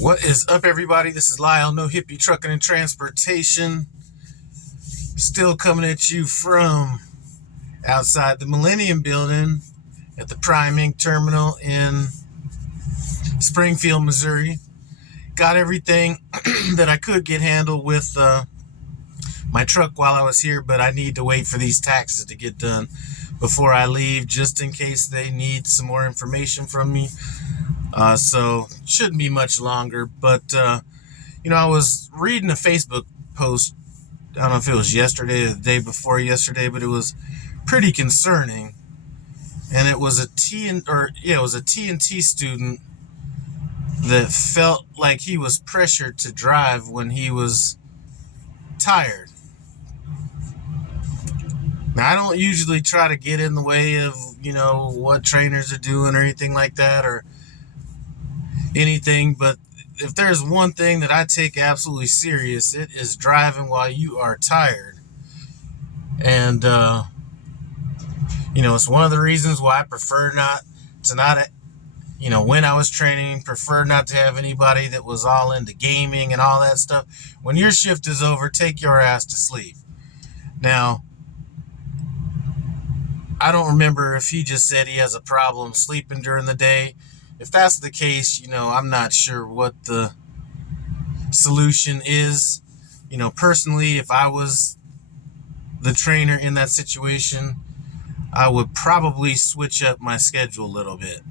What is up, everybody? This is Lyle, No Hippie Trucking and Transportation. Still coming at you from outside the Millennium Building at the Prime Inc. Terminal in Springfield, Missouri. Got everything that I could get handled with my truck while I was here, but I need to wait for these taxes to get done before I leave, just in case they need some more information from me. So shouldn't be much longer, but I was reading a Facebook post. I don't know if it was yesterday or the day before yesterday, but it was pretty concerning. And it was a TNT student that felt like he was pressured to drive when he was tired. Now, I don't usually try to get in the way of, what trainers are doing or anything like that, or anything, but if there's one thing that I take absolutely serious, it is driving while you are tired. And it's one of the reasons why I prefer when I was training, prefer not to have anybody that was all into gaming and all that stuff. When your shift is over, take your ass to sleep. Now, I don't remember if he just said he has a problem sleeping during the day. If that's the case, I'm not sure what the solution is. Personally, if I was the trainer in that situation, I would probably switch up my schedule a little bit.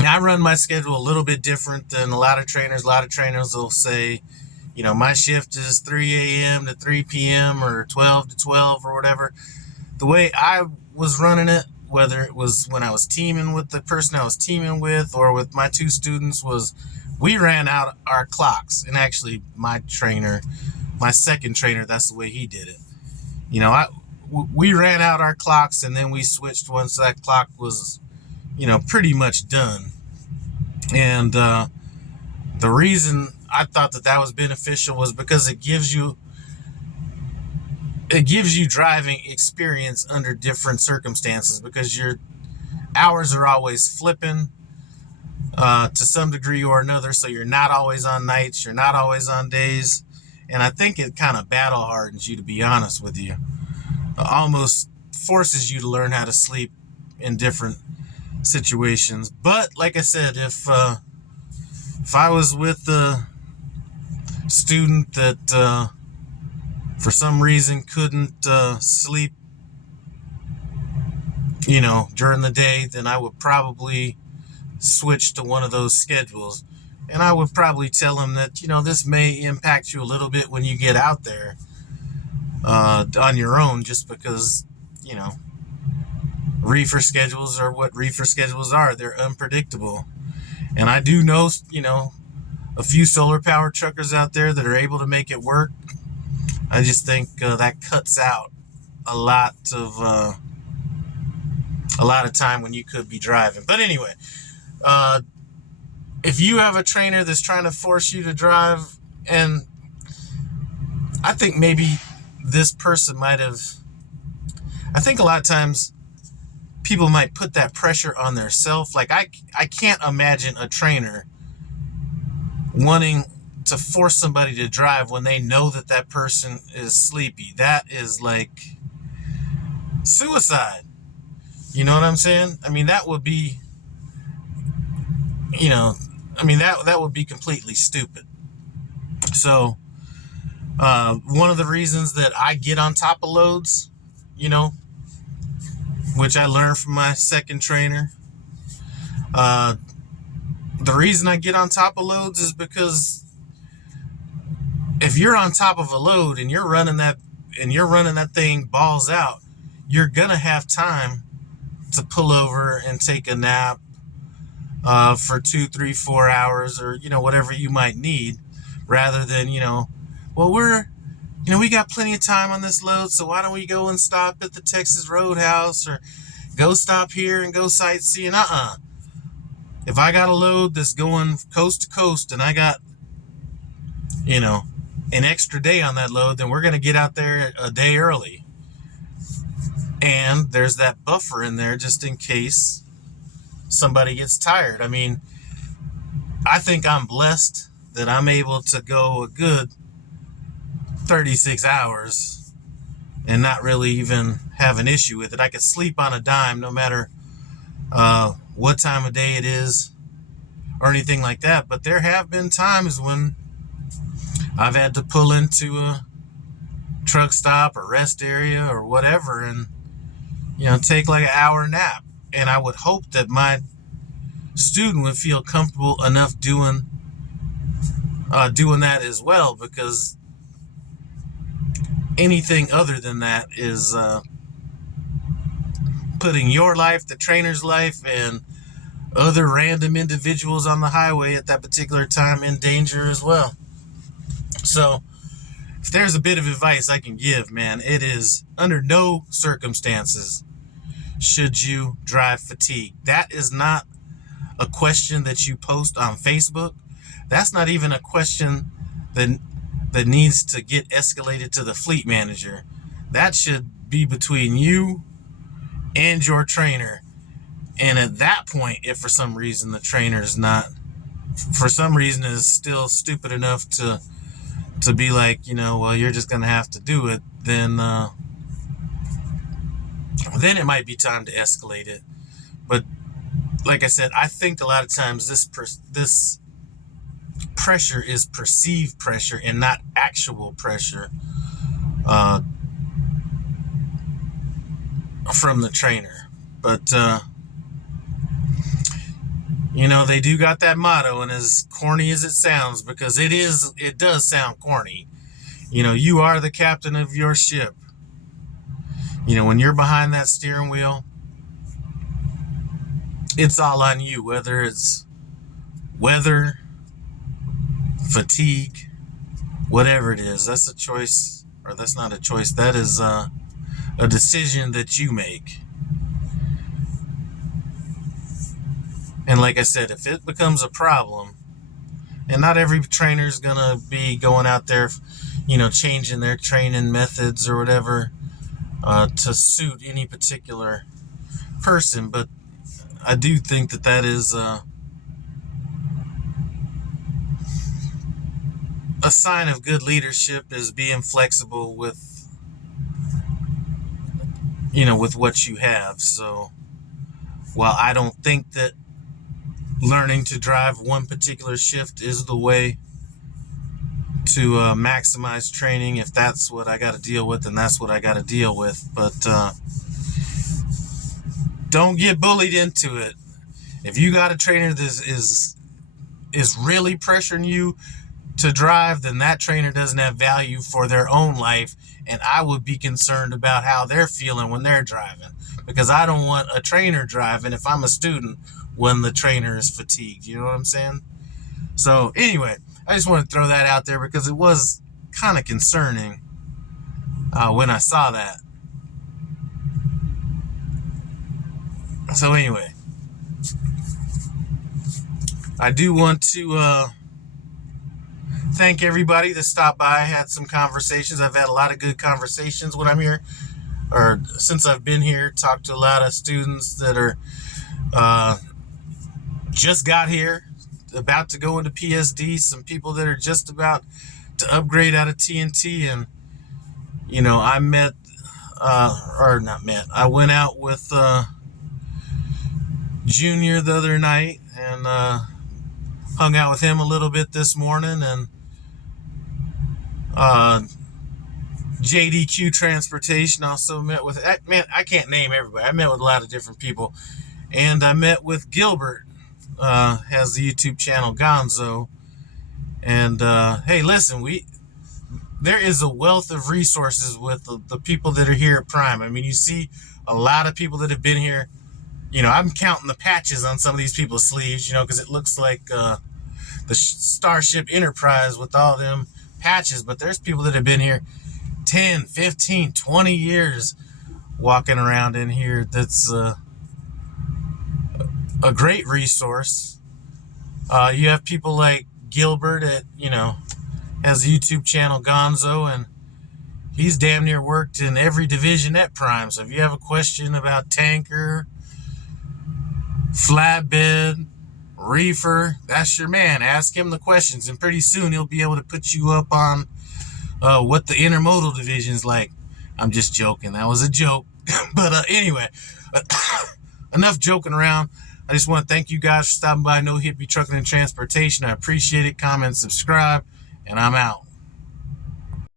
Now, I run my schedule a little bit different than a lot of trainers. A lot of trainers will say, my shift is 3 a.m. to 3 p.m. or 12 to 12 or whatever. The way I was running it, whether it was when I was teaming with the person I was teaming with or with my two students, was we ran out our clocks. And actually, my second trainer, that's the way he did it. We ran out our clocks, and then we switched once that clock was, pretty much done. And the reason I thought that was beneficial was because it gives you driving experience under different circumstances, because your hours are always flipping to some degree or another. So you're not always on nights, you're not always on days. And I think it kind of battle hardens you, to be honest with you. Almost forces you to learn how to sleep in different situations. But like I said, if I was with a student that for some reason couldn't sleep, during the day, then I would probably switch to one of those schedules. And I would probably tell him that, this may impact you a little bit when you get out there on your own, just because, reefer schedules are what reefer schedules are. They're unpredictable. And I do know, a few solar power truckers out there that are able to make it work. I just think that cuts out a lot of time when you could be driving. But anyway, if you have a trainer that's trying to force you to drive, and I think maybe this person I think a lot of times people might put that pressure on themselves. Like I can't imagine a trainer wanting to force somebody to drive when they know that person is sleepy. That is like suicide. You know what I'm saying? I mean, that would be, that would be completely stupid. So, one of the reasons that I get on top of loads, which I learned from my second trainer, the reason I get on top of loads is because if you're on top of a load and you're running that thing balls out, you're gonna have time to pull over and take a nap for 2, 3, 4 hours, or whatever you might need, rather than we got plenty of time on this load, so why don't we go and stop at the Texas Roadhouse, or go stop here and go sightseeing. If I got a load that's going coast to coast and I got an extra day on that load, then we're going to get out there a day early. And there's that buffer in there just in case somebody gets tired. I mean, I think I'm blessed that I'm able to go a good 36 hours and not really even have an issue with it. I could sleep on a dime no matter what time of day it is or anything like that. But there have been times when I've had to pull into a truck stop or rest area or whatever and, take like an hour nap. And I would hope that my student would feel comfortable enough doing that as well, because anything other than that is putting your life, the trainer's life, and other random individuals on the highway at that particular time in danger as well. So if there's a bit of advice I can give, man, it is under no circumstances should you drive fatigued. That is not a question that you post on Facebook. That's not even a question that needs to get escalated to the fleet manager. That should be between you and your trainer. And at that point, if for some reason the trainer is still stupid enough to be like, well, you're just going to have to do it, then it might be time to escalate it. But like I said, I think a lot of times this pressure is perceived pressure and not actual pressure from the trainer. But they do got that motto, and as corny as it sounds, because it does sound corny, you are the captain of your ship. When you're behind that steering wheel, it's all on you, whether it's weather, fatigue, whatever it is. That's a choice, or that's not a choice. That is a decision that you make. And like I said, if it becomes a problem, and not every trainer is going to be going out there, changing their training methods or whatever to suit any particular person, but I do think that is a sign of good leadership, is being flexible with what you have. So while I don't think that learning to drive one particular shift is the way to maximize training, if that's what I got to deal with, then that's what I got to deal with. But don't get bullied into it. If you got a trainer that is really pressuring you to drive, then that trainer doesn't have value for their own life, and I would be concerned about how they're feeling when they're driving, because I don't want a trainer driving if I'm a student when the trainer is fatigued. You know what I'm saying? So anyway, I just want to throw that out there because it was kind of concerning when I saw that. So anyway, I do want to thank everybody that stopped by. I had some conversations. I've had a lot of good conversations when I'm here, or since I've been here. Talked to a lot of students that are just got here, about to go into PSD, some people that are just about to upgrade out of TNT. And I went out with Junior the other night and hung out with him a little bit this morning. And JDQ Transportation also met with, man, I can't name everybody. I met with a lot of different people. And I met with Gilbert, has the YouTube channel Gonzo. And hey, listen, there is a wealth of resources with the people that are here at Prime. I mean, you see a lot of people that have been here. I'm counting the patches on some of these people's sleeves, because it looks like the Starship Enterprise with all them patches. But there's people that have been here 10, 15, 20 years walking around in here. That's a great resource. You have people like Gilbert at, has a YouTube channel Gonzo, and he's damn near worked in every division at Prime. So if you have a question about tanker, flatbed, Reefer, that's your man. Ask him the questions, and pretty soon he'll be able to put you up on what the intermodal division's like. I'm just joking. That was a joke. But anyway, enough joking around. I just want to thank you guys for stopping by No Hippie Trucking and Transportation. I appreciate it. Comment, subscribe, and I'm out.